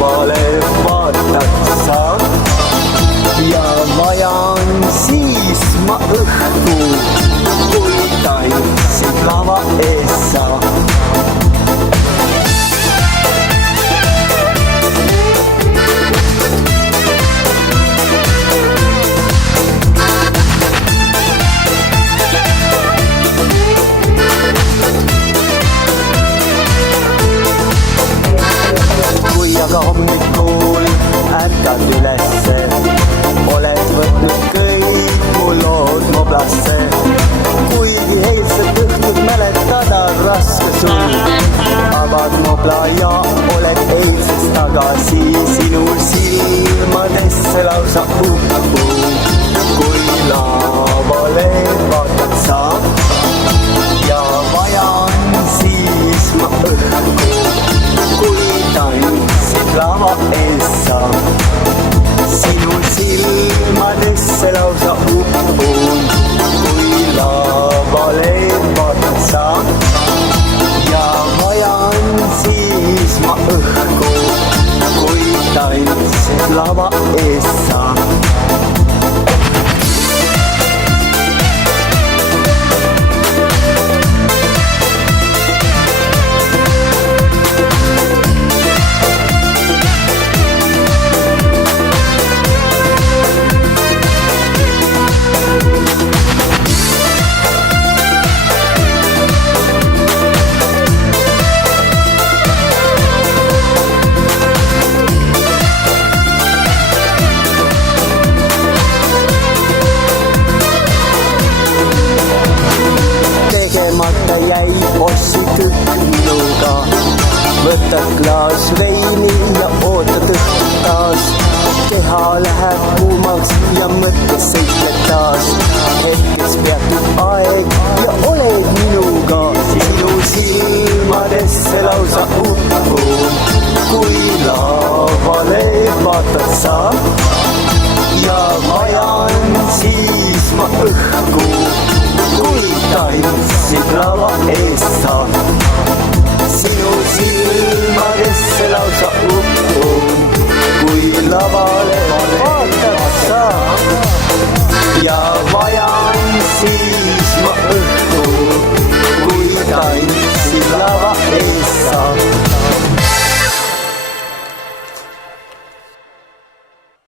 lavale vaatad sa ja vajan siis ma õhku, kui tantsid lava ees sa. Aga hommikul ärkad ülesse, oled võtnud kõik mu lood moblasse. Kuigi eilset õhtut mäletada raske sul, avad mobla ja oled eilsest tagasi sinul silmadesse lausa kui lavale vaatad sa ja vajan siis ma õhku, kui tantsid lava ees sa. Sinul silmadesse lausa upun, kui lavale vaatad sa ja vajan siis ma õhku, kui tantsid lava ees sa.